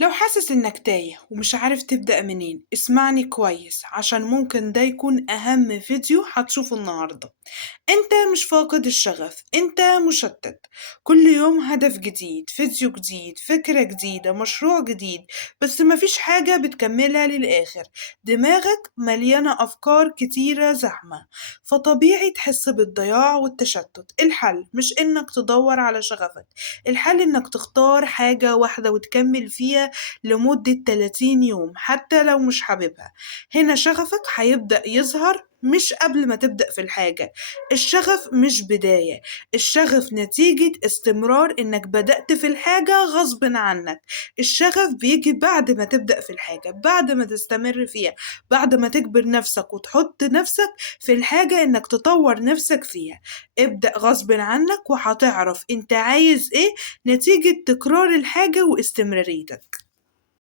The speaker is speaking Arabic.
لو حاسس إنك تايه ومش عارف تبدأ منين، اسمعني كويس عشان ممكن ده يكون أهم فيديو هتشوفه النهاردة. أنت مش فاقد الشغف، أنت مشتت. كل يوم هدف جديد، فيديو جديد، فكرة جديدة، مشروع جديد، بس مفيش حاجة بتكملها للآخر. دماغك مليانة أفكار كتيرة زحمة، فطبيعي تحس بالضياع والتشتت. الحل مش إنك تدور على شغفك، الحل إنك تختار حاجة واحدة وتكمل فيها لمدة 30 يوم حتى لو مش حاببها. هنا شغفك هيبدأ يظهر، مش قبل ما تبدأ في الحاجة. الشغف مش بداية، الشغف نتيجة استمرار إنك بدأت في الحاجة غصب عنك. الشغف بيجي بعد ما تبدأ في الحاجة، بعد ما تستمر فيها، بعد ما تجبر نفسك وتحط نفسك في الحاجة إنك تطور نفسك فيها. ابدأ غصب عنك وهتعرف إنت عايز إيه نتيجة تكرار الحاجة واستمراريتك.